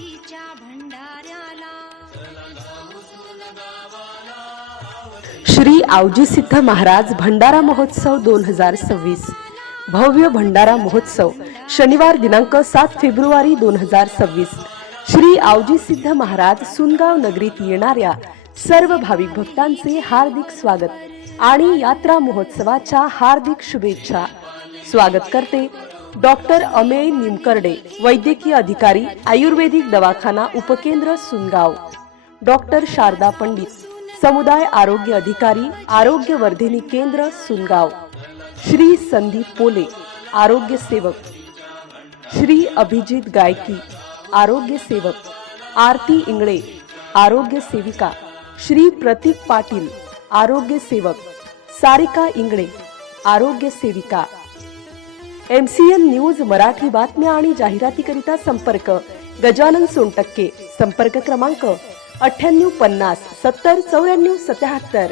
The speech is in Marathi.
आजीच्या भंडाऱ्याला। श्री आवजी सिद्ध महाराज भंडारा महोत्सव 2026 भव्य भंडारा महोत्सव शनिवार दिनांक 7 फेब्रुवारी 2026 श्री आवजी सिद्ध महाराज सुनगाव नगरीत येणाऱ्या सर्व भाविक भक्तांचे हार्दिक स्वागत आणि यात्रा महोत्सवाच्या हार्दिक शुभेच्छा। स्वागत करते डॉक्टर अमेय निमकर्डे, वैद्यकीय अधिकारी, आयुर्वेदिक दवाखाना उपकेंद्र सुनगाव, डॉक्टर शारदा पंडित, समुदाय आरोग्य अधिकारी, आरोग्य वर्धिनी केंद्र सुनगाव, श्री संदीप पोले, आरोग्य सेवक, श्री अभिजित गायकी, आरोग्य सेवक, आरती इंगळे, आरोग्य सेविका, श्री प्रतीक पाटील, आरोग्य सेवक, सारिका इंगळे, आरोग्य सेविका। MCN न्यूज मराठी बातम्या आणि जाहिरातीकरिता संपर्क गजानन सोनटक्के, संपर्क क्रमांक 9850 70 94 77।